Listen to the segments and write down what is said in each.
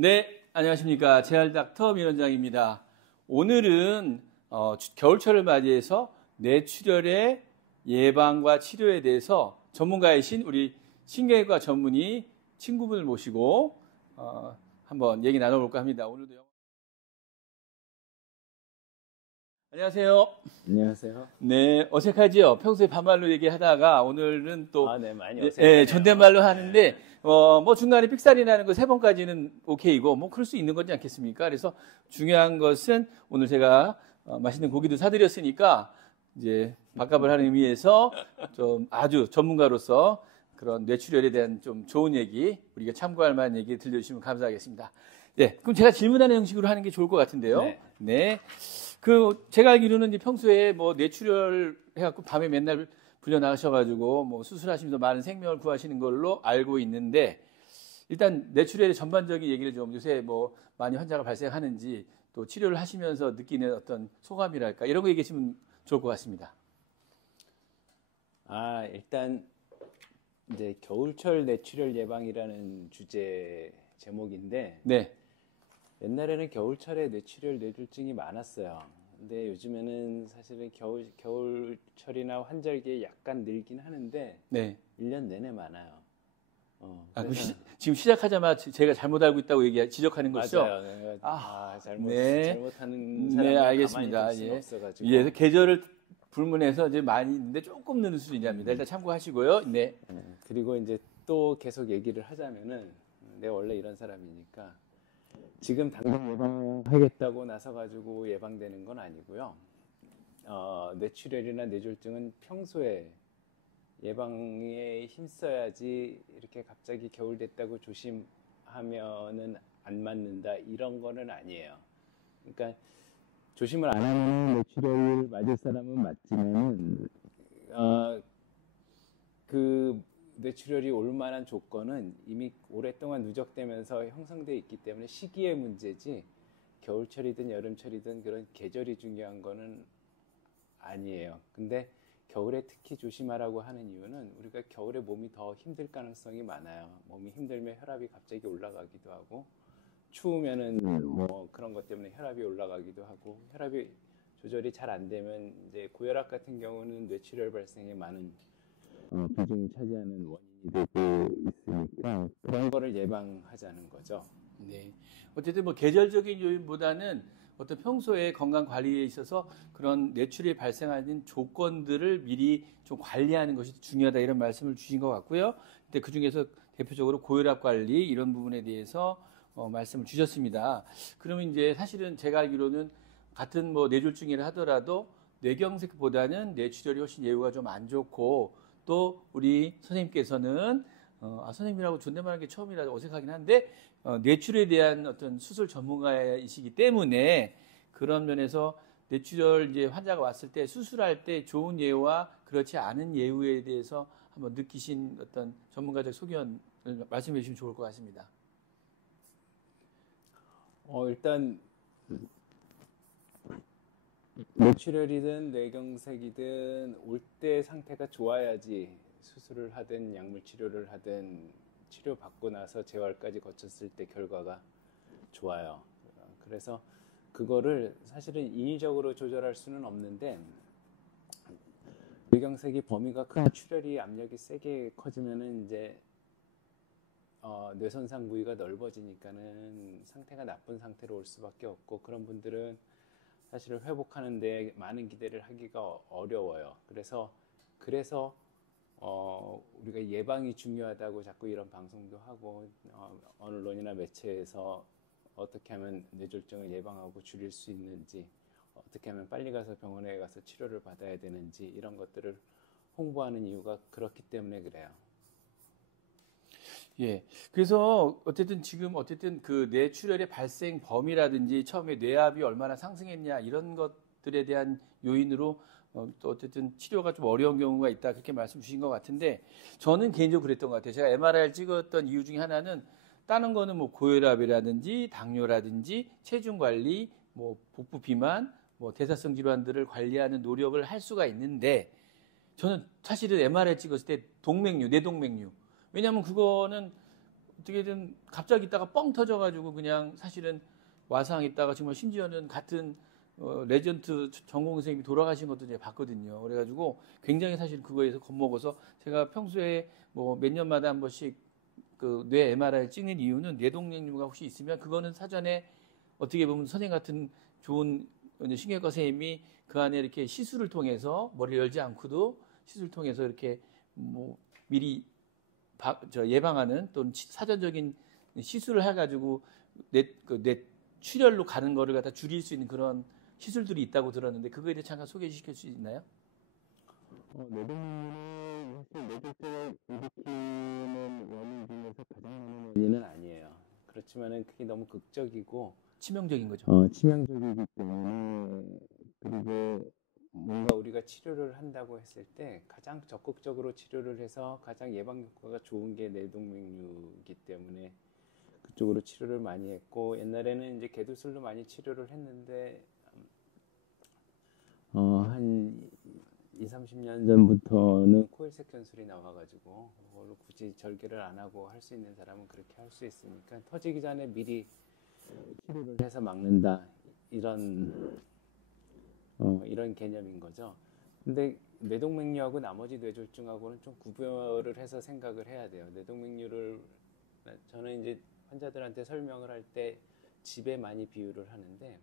네, 안녕하십니까. 제알닥터 민원장입니다. 오늘은 겨울철을 맞이해서 뇌출혈의 예방과 치료에 대해서 전문가이신 우리 신경외과 전문의 친구분을 모시고 한번 얘기 나눠볼까 합니다. 오늘도 안녕하세요. 안녕하세요. 네, 어색하지요? 평소에 반말로 얘기하다가 오늘은 또 네, 많이 어색하네요. 존댓말로 하는데 뭐 중간에 삑사리 나는 거 3번까지는 오케이고 뭐 그럴 수 있는 거지 않겠습니까? 그래서 중요한 것은 오늘 제가 맛있는 고기도 사드렸으니까 이제 밥값을 하는 의미에서 좀 아주 전문가로서 그런 뇌출혈에 대한 좀 좋은 얘기, 우리가 참고할 만한 얘기 들려주시면 감사하겠습니다. 네, 그럼 제가 질문하는 형식으로 하는 게 좋을 것 같은데요. 네. 제가 알기로는 이제 평소에 뭐 뇌출혈 해갖고 밤에 맨날 불려 나가셔가지고 뭐 수술하시면서 많은 생명을 구하시는 걸로 알고 있는데, 일단 뇌출혈의 전반적인 얘기를 좀 요새 뭐 많이 환자가 발생하는지 또 치료를 하시면서 느끼는 어떤 소감이랄까 이런 거 얘기해 주시면 좋을 것 같습니다. 일단 이제 겨울철 뇌출혈 예방이라는 주제 제목인데, 네. 옛날에는 겨울철에 뇌출혈 뇌졸중이 많았어요. 근데 요즘에는 사실은 겨울철이나 환절기에 약간 늘긴 하는데, 네. 1년 내내 많아요. 지금 시작하자마자 제가 잘못 알고 있다고 지적하는 것이죠? 맞아요. 네. 잘못하는 사람은 알겠습니다. 가만히 둘 수는 없어가지고. 그래서 계절을 불문해서 이제 많이 있는데 조금 느는 수준입니다. 일단 참고하시고요. 네. 그리고 이제 또 계속 얘기를 하자면은, 내가 원래 이런 사람이니까 지금 당장 예방하겠다고 나서가지고 예방되는 건 아니고요. 뇌출혈이나 뇌졸중은 평소에 예방에 힘써야지, 이렇게 갑자기 겨울 됐다고 조심하면은 안 맞는다 이런 거는 아니에요. 그러니까 조심을 안 하면 뇌출혈을 맞을 사람은 맞지만은 그 뇌출혈이 올 만한 조건은 이미 오랫동안 누적되면서 형성되어 있기 때문에 시기의 문제지, 겨울철이든 여름철이든 그런 계절이 중요한 거는 아니에요. 근데 겨울에 특히 조심하라고 하는 이유는, 우리가 겨울에 몸이 더 힘들 가능성이 많아요. 몸이 힘들면 혈압이 갑자기 올라가기도 하고, 추우면은 뭐 그런 것 때문에 혈압이 올라가기도 하고, 혈압이 조절이 잘 안 되면 이제 고혈압 같은 경우는 뇌출혈 발생에 많은 비중을 차지하는 원인이 되고 있으니까 그런 거를 예방하자는 거죠. 네. 어쨌든 뭐 계절적인 요인보다는 어떤 평소에 건강 관리에 있어서 그런 뇌출혈이 발생하는 조건들을 미리 좀 관리하는 것이 중요하다, 이런 말씀을 주신 것 같고요. 근데 그 중에서 대표적으로 고혈압 관리 이런 부분에 대해서 말씀을 주셨습니다. 그러면 이제 사실은 제가 알기로는 같은 뭐 뇌졸중이라 하더라도 뇌경색보다는 뇌출혈이 훨씬 예후가 좀 안 좋고, 또 우리 선생님께서는 선생님이라고 존댓말하는 게 처음이라 어색하긴 한데 뇌출혈에 대한 어떤 수술 전문가이시기 때문에 그런 면에서 뇌출혈 이제 환자가 왔을 때 수술할 때 좋은 예후와 그렇지 않은 예후에 대해서 한번 느끼신 어떤 전문가적 소견을 말씀해 주시면 좋을 것 같습니다. 일단 뇌출혈이든 뇌경색이든 올 때 상태가 좋아야지 수술을 하든 약물 치료를 하든 치료받고 나서 재활까지 거쳤을 때 결과가 좋아요. 그래서 그거를 사실은 인위적으로 조절할 수는 없는데, 뇌경색이 범위가 크고 출혈이 압력이 세게 커지면은 이제 뇌손상 부위가 넓어지니까는 상태가 나쁜 상태로 올 수밖에 없고, 그런 분들은 사실은 회복하는데 많은 기대를 하기가 어려워요. 그래서 우리가 예방이 중요하다고 자꾸 이런 방송도 하고, 언론이나 매체에서 어떻게 하면 뇌졸중을 예방하고 줄일 수 있는지, 어떻게 하면 빨리 가서 병원에 가서 치료를 받아야 되는지, 이런 것들을 홍보하는 이유가 그렇기 때문에 그래요. 예. 그래서 어쨌든 그 뇌출혈의 발생 범위라든지 처음에 뇌압이 얼마나 상승했냐 이런 것들에 대한 요인으로 또 어쨌든 치료가 좀 어려운 경우가 있다, 그렇게 말씀 주신 것 같은데, 저는 개인적으로 그랬던 것 같아요. 제가 MRI를 찍었던 이유 중에 하나는 다른 거는 뭐 고혈압이라든지 당뇨라든지 체중 관리, 뭐 복부 비만, 뭐 대사성 질환들을 관리하는 노력을 할 수가 있는데, 저는 사실은 MRI 찍었을 때 뇌동맥류, 왜냐하면 그거는 어떻게든 갑자기 있다가 뻥 터져가지고 그냥 사실은 와상했다가 정말 심지어는 같은 레전트 전공 선생님이 돌아가신 것도 제가 봤거든요. 그래가지고 굉장히 사실 그거에서 겁먹어서 제가 평소에 뭐 몇 년마다 한 번씩 그 뇌 MRI 찍는 이유는 뇌동맥류가 혹시 있으면 그거는 사전에 어떻게 보면 선생님 같은 좋은 신경과 선생님이 그 안에 이렇게 시술을 통해서 머리를 열지 않고도 시술을 통해서 이렇게 뭐 미리 예방하는 또는 사전적인 시술을 해가지고 뇌 출혈로 가는 거를 갖다 줄일 수 있는 그런 시술들이 있다고 들었는데 그거에 대해 잠깐 소개시킬 수 있나요? 뇌동맥류는 사실 뇌졸중을 일으키는 원인 중에서 가장 많은 원인은 아니에요. 그렇지만은 그게 너무 극적이고 치명적인 거죠. 치명적이기 때문에 그리고 뭔가 우리가 치료를 한다고 했을 때 가장 적극적으로 치료를 해서 가장 예방 효과가 좋은 게 뇌동맥류이기 때문에 그쪽으로 치료를 많이 했고 옛날에는 이제 개도술로 많이 치료를 했는데 한 20-30년 전부터는 코일색 전술이 나와가지고 그걸로 굳이 절개를 안 하고 할 수 있는 사람은 그렇게 할 수 있으니까 터지기 전에 미리 치료를 해서 막는다 이런 개념인 거죠. 근데 뇌동맥류하고 나머지 뇌졸중하고는 좀 구별을 해서 생각을 해야 돼요. 뇌동맥류를 저는 이제 환자들한테 설명을 할 때 집에 많이 비유를 하는데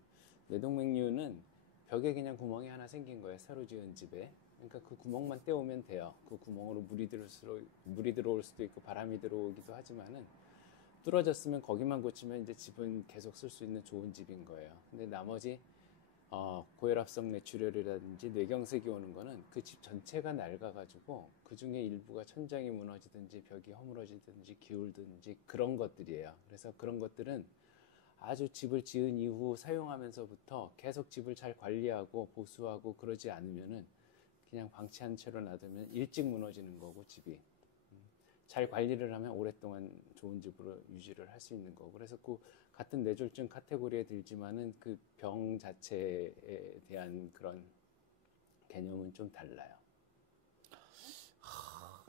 뇌동맥류는 벽에 그냥 구멍이 하나 생긴 거예요. 새로 지은 집에. 그러니까 그 구멍만 떼우면 돼요. 그 구멍으로 물이 들어올 수도 있고 바람이 들어오기도 하지만은 뚫어졌으면 거기만 고치면 이제 집은 계속 쓸 수 있는 좋은 집인 거예요. 근데 나머지 고혈압성 뇌출혈이라든지 뇌경색이 오는 거는 그 집 전체가 낡아가지고 그 중에 일부가 천장이 무너지든지 벽이 허물어지든지 기울든지 그런 것들이에요. 그래서 그런 것들은 아주 집을 지은 이후 사용하면서부터 계속 집을 잘 관리하고 보수하고 그러지 않으면은 그냥 방치한 채로 놔두면 일찍 무너지는 거고 집이 잘 관리를 하면 오랫동안 좋은 집으로 유지를 할 수 있는 거고 그래서 그 같은 뇌졸중 카테고리에 들지만은 그 병 자체에 대한 그런 개념은 좀 달라요.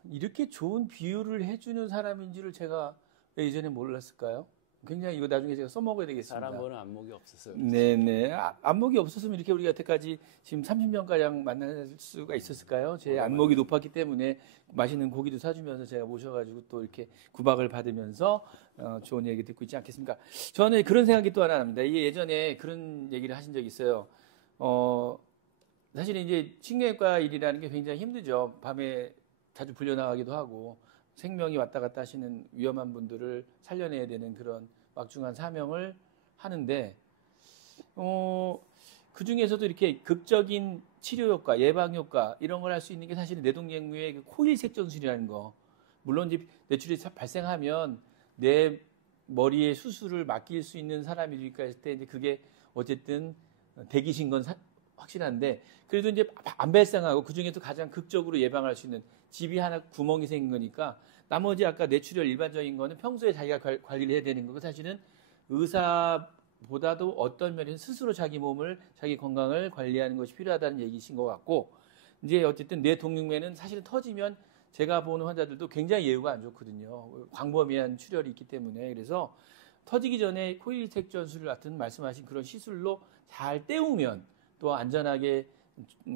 이렇게 좋은 비유를 해주는 사람인 줄을 제가 왜 예전에 몰랐을까요? 굉장히 이거 나중에 제가 써먹어야 되겠습니다. 사람 보는 안목이 없어서 네네. 안목이 없었으면 이렇게 우리가 여태까지 지금 30년가량 만날 수가 있었을까요? 제 안목이 높았기 때문에 맛있는 고기도 사주면서 제가 모셔가지고 또 이렇게 구박을 받으면서 좋은 얘기 듣고 있지 않겠습니까? 저는 그런 생각이 또 하나 납니다. 이게 예전에 그런 얘기를 하신 적이 있어요. 사실 이제 신경외과 일이라는 게 굉장히 힘들죠. 밤에 자주 불려나가기도 하고 생명이 왔다 갔다 하시는 위험한 분들을 살려내야 되는 그런 막중한 사명을 하는데 그 중에서도 이렇게 극적인 치료 효과, 예방 효과 이런 걸 할 수 있는 게 사실은 뇌동맥류의 그 코일색 전술이라는 거. 물론 이제 뇌출혈이 발생하면 내 머리에 수술을 맡길 수 있는 사람이니까 했을 때 이제 그게 어쨌든 대기신 건 확실한데 그래도 이제 안 발생하고 그 중에서 가장 극적으로 예방할 수 있는 집이 하나 구멍이 생긴 거니까 나머지 아까 뇌출혈 일반적인 거는 평소에 자기가 관리를 해야 되는 거고 사실은 의사보다도 어떤 면에서 스스로 자기 몸을 자기 건강을 관리하는 것이 필요하다는 얘기신 것 같고 이제 어쨌든 뇌동맥류는 사실은 터지면 제가 보는 환자들도 굉장히 예후가 안 좋거든요. 광범위한 출혈이 있기 때문에 그래서 터지기 전에 코일색 전술 같은 말씀하신 그런 시술로 잘 때우면 또 안전하게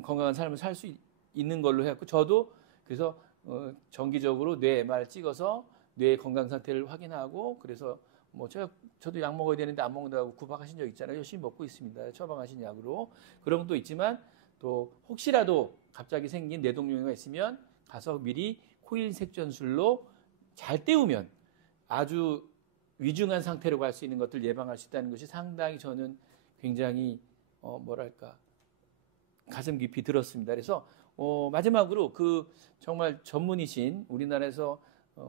건강한 삶을 살 수 있는 걸로 해갖고 저도 그래서 정기적으로 뇌 MR 찍어서 뇌 건강 상태를 확인하고 그래서 뭐 저도 약 먹어야 되는데 안 먹는다고 구박하신 적 있잖아요. 열심히 먹고 있습니다. 처방하신 약으로 그런 것도 있지만 또 혹시라도 갑자기 생긴 뇌동맥류가 있으면 가서 미리 코일색 전술로 잘 때우면 아주 위중한 상태로 갈 수 있는 것들 예방할 수 있다는 것이 상당히 저는 굉장히 뭐랄까 가슴 깊이 들었습니다. 그래서 마지막으로 그 정말 전문이신 우리나라에서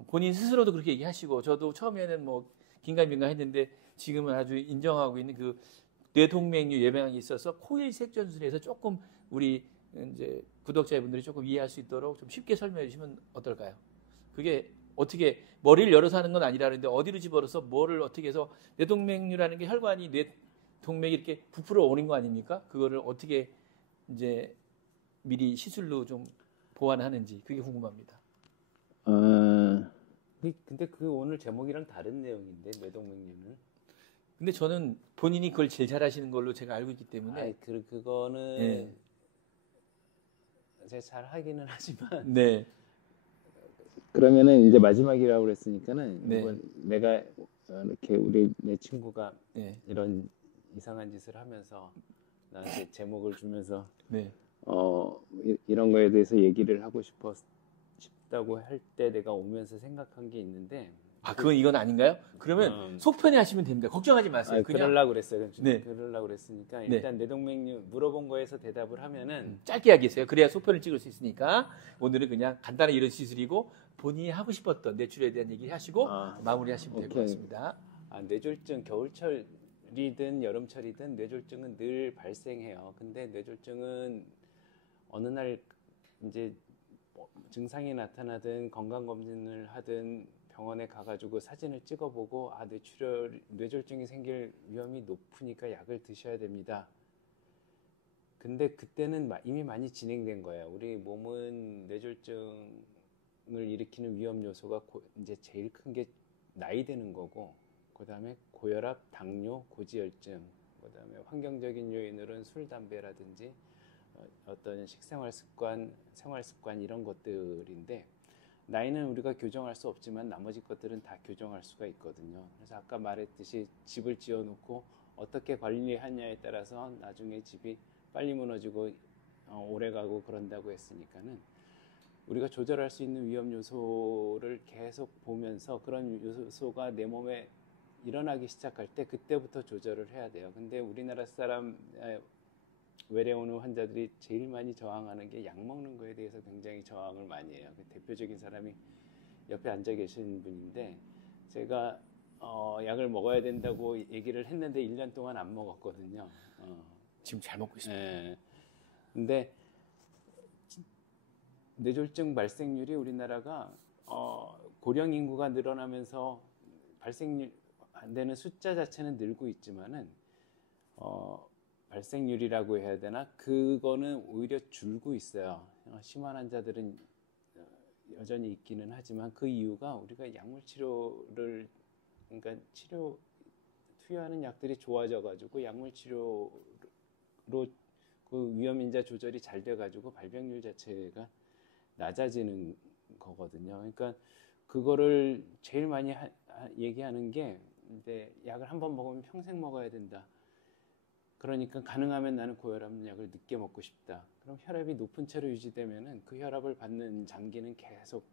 본인 스스로도 그렇게 얘기하시고 저도 처음에는 뭐 긴가민가 했는데 지금은 아주 인정하고 있는 그 뇌동맥류 예방에 있어서 코일색 전술에서 조금 우리 이제 구독자분들이 조금 이해할 수 있도록 좀 쉽게 설명해 주시면 어떨까요? 그게 어떻게 머리를 열어서 하는 건 아니라는데 어디로 집어넣어서 뭐를 어떻게 해서 뇌동맥류라는 게 혈관이 뇌동맥이 이렇게 부풀어 오는 거 아닙니까? 그거를 어떻게 이제 미리 시술로 좀 보완하는지 그게 궁금합니다. 근데 그 오늘 제목이랑 다른 내용인데 뇌동맥류는. 근데 저는 본인이 그걸 제일 잘하시는 걸로 제가 알고 있기 때문에. 아이, 그거는 네. 제가 잘 하기는 하지만. 네. 그러면은 이제 마지막이라고 그랬으니까는 네. 이번 내가 이렇게 내 친구가 네. 이런 이상한 짓을 하면서 나한테 제목을 주면서 네. 이런 거에 대해서 얘기를 하고 싶다고 할 때 내가 오면서 생각한 게 있는데. 아, 그건 이건 아닌가요? 그러면 속편에 하시면 됩니다. 걱정하지 마세요. 그냥 그러려고 그랬어요. 네. 그러려고 그랬으니까 네. 일단 뇌동맥류 물어본 거에서 대답을 하면은 짧게 하겠어요. 그래야 속편을 찍을 수 있으니까 오늘은 그냥 간단한 이런 시술이고 본인이 하고 싶었던 뇌출혈에 대한 얘기 하시고 마무리하시면 될 것 같습니다. 뇌졸중 겨울철이든 여름철이든 뇌졸중은 늘 발생해요. 근데 뇌졸중은 어느 날 이제 증상이 나타나든 건강검진을 하든 병원에 가가지고 사진을 찍어보고 뇌졸중이 생길 위험이 높으니까 약을 드셔야 됩니다. 근데 그때는 이미 많이 진행된 거예요. 우리 몸은 뇌졸중을 일으키는 위험 요소가 이제 제일 큰 게 나이 드는 거고, 그 다음에 고혈압, 당뇨, 고지혈증, 그 다음에 환경적인 요인으로는 술, 담배라든지 어떤 식생활 습관, 생활 습관 이런 것들인데, 나이는 우리가 교정할 수 없지만 나머지 것들은 다 교정할 수가 있거든요. 그래서 아까 말했듯이 집을 지어놓고 어떻게 관리하냐에 따라서 나중에 집이 빨리 무너지고 오래 가고 그런다고 했으니까는 우리가 조절할 수 있는 위험 요소를 계속 보면서 그런 요소가 내 몸에 일어나기 시작할 때 그때부터 조절을 해야 돼요. 근데 우리나라 사람 외래온우 환자들이 제일 많이 저항하는 게 약 먹는 거에 대해서 굉장히 저항을 많이 해요. 그 대표적인 사람이 옆에 앉아 계신 분인데, 제가 약을 먹어야 된다고 얘기를 했는데 1년 동안 안 먹었거든요. 지금 잘 먹고 있습니다. 네. 근데 뇌졸중 발생률이 우리나라가 고령 인구가 늘어나면서 발생되는 숫자 자체는 늘고 있지만은 발생률이라고 해야 되나? 그거는 오히려 줄고 있어요. 심한 환자들은 여전히 있기는 하지만 그 이유가 우리가 약물 치료를, 그러니까 치료 투여하는 약들이 좋아져가지고 약물 치료로 그 위험 인자 조절이 잘 돼가지고 발병률 자체가 낮아지는 거거든요. 그러니까 그거를 제일 많이 얘기하는 게, 이제 약을 한번 먹으면 평생 먹어야 된다. 그러니까 가능하면 나는 고혈압 약을 늦게 먹고 싶다. 그럼 혈압이 높은 채로 유지되면은 그 혈압을 받는 장기는 계속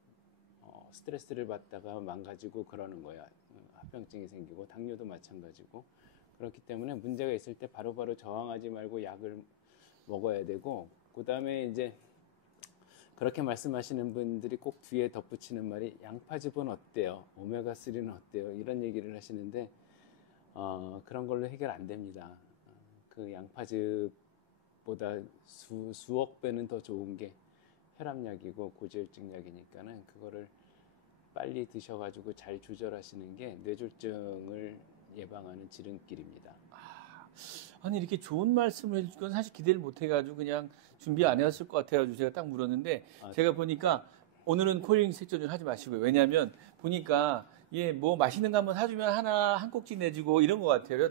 스트레스를 받다가 망가지고 그러는 거야. 합병증이 생기고 당뇨도 마찬가지고. 그렇기 때문에 문제가 있을 때 바로바로 저항하지 말고 약을 먹어야 되고, 그 다음에 이제 그렇게 말씀하시는 분들이 꼭 뒤에 덧붙이는 말이 양파즙은 어때요? 오메가3는 어때요? 이런 얘기를 하시는데 그런 걸로 해결 안 됩니다. 그 양파즙보다 수억 배는 더 좋은 게 혈압약이고 고지혈증 약이니까는 그거를 빨리 드셔가지고 잘 조절하시는 게 뇌졸중을 예방하는 지름길입니다. 아니 이렇게 좋은 말씀을 해줄 건 사실 기대를 못 해가지고 그냥 준비 안 해왔을 것 같아가지고 제가 딱 물었는데, 제가 보니까 오늘은 콜링 색조절 하지 마시고요. 왜냐하면 보니까 뭐 맛있는 거 한번 사주면 한 꼭지 내주고 이런 것 같아요.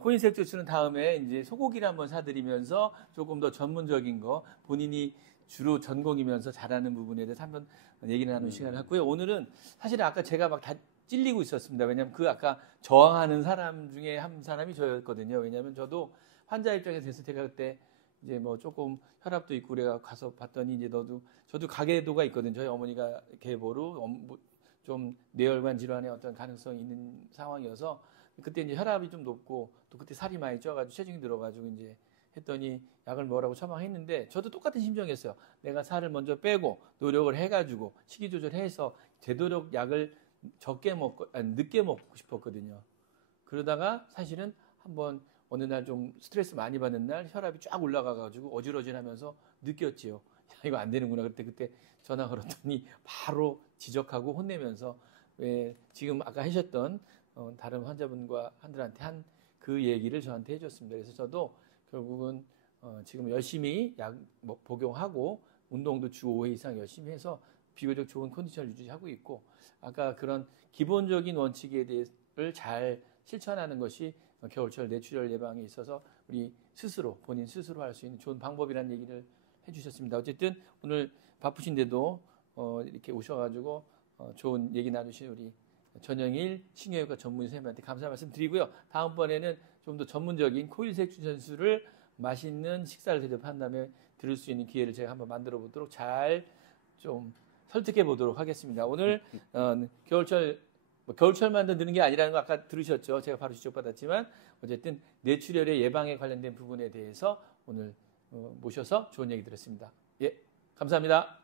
코인색 조치는 다음에 이제 소고기를 한번 사드리면서 조금 더 전문적인 거, 본인이 주로 전공이면서 잘하는 부분에 대해서 한번 얘기를 나누는 시간을 갖고요. 오늘은 사실 아까 제가 막 다 찔리고 있었습니다. 왜냐하면 그 아까 저항하는 사람 중에 한 사람이 저였거든요. 왜냐하면 저도 환자 입장에서 돼서 제가 그때 이제 뭐 조금 혈압도 있고 그래가 가서 봤더니 이제 저도 가계도가 있거든요. 저희 어머니가 계보로 좀 뇌혈관 질환의 어떤 가능성이 있는 상황이어서 그때 이제 혈압이 좀 높고 또 그때 살이 많이 쪄가지고 체중이 들어가지고 이제 했더니 약을 먹으라고 처방했는데, 저도 똑같은 심정이었어요. 내가 살을 먼저 빼고 노력을 해가지고 식이 조절해서 되도록 약을 적게 먹고 늦게 먹고 싶었거든요. 그러다가 사실은 한번 어느 날 좀 스트레스 많이 받는 날 혈압이 쫙 올라가가지고 어지러지하면서 느꼈지요. 야, 이거 안 되는구나. 그때 전화 걸었더니 바로 지적하고 혼내면서 왜 지금 아까 하셨던 다른 환자분들한테 한 그 얘기를 저한테 해줬습니다. 그래서 저도 결국은 지금 열심히 약 복용하고 운동도 주 5회 이상 열심히 해서 비교적 좋은 컨디션을 유지하고 있고 아까 그런 기본적인 원칙에 대해서를 잘 실천하는 것이 겨울철 뇌출혈 예방에 있어서 우리 스스로 본인 스스로 할 수 있는 좋은 방법이라는 얘기를 해주셨습니다. 어쨌든 오늘 바쁘신데도 이렇게 오셔가지고 좋은 얘기 나누신 우리 전영일 신경외과 전문의 선생님한테 감사 말씀 드리고요. 다음번에는 좀 더 전문적인 코일색 주전술을 맛있는 식사를 대접한 다음에 들을 수 있는 기회를 제가 한번 만들어 보도록 잘 좀 설득해 보도록 하겠습니다. 오늘 겨울철만 드는 게 아니라는 거 아까 들으셨죠? 제가 바로 지적받았지만 어쨌든 뇌출혈의 예방에 관련된 부분에 대해서 오늘 모셔서 좋은 얘기 들었습니다. 예, 감사합니다.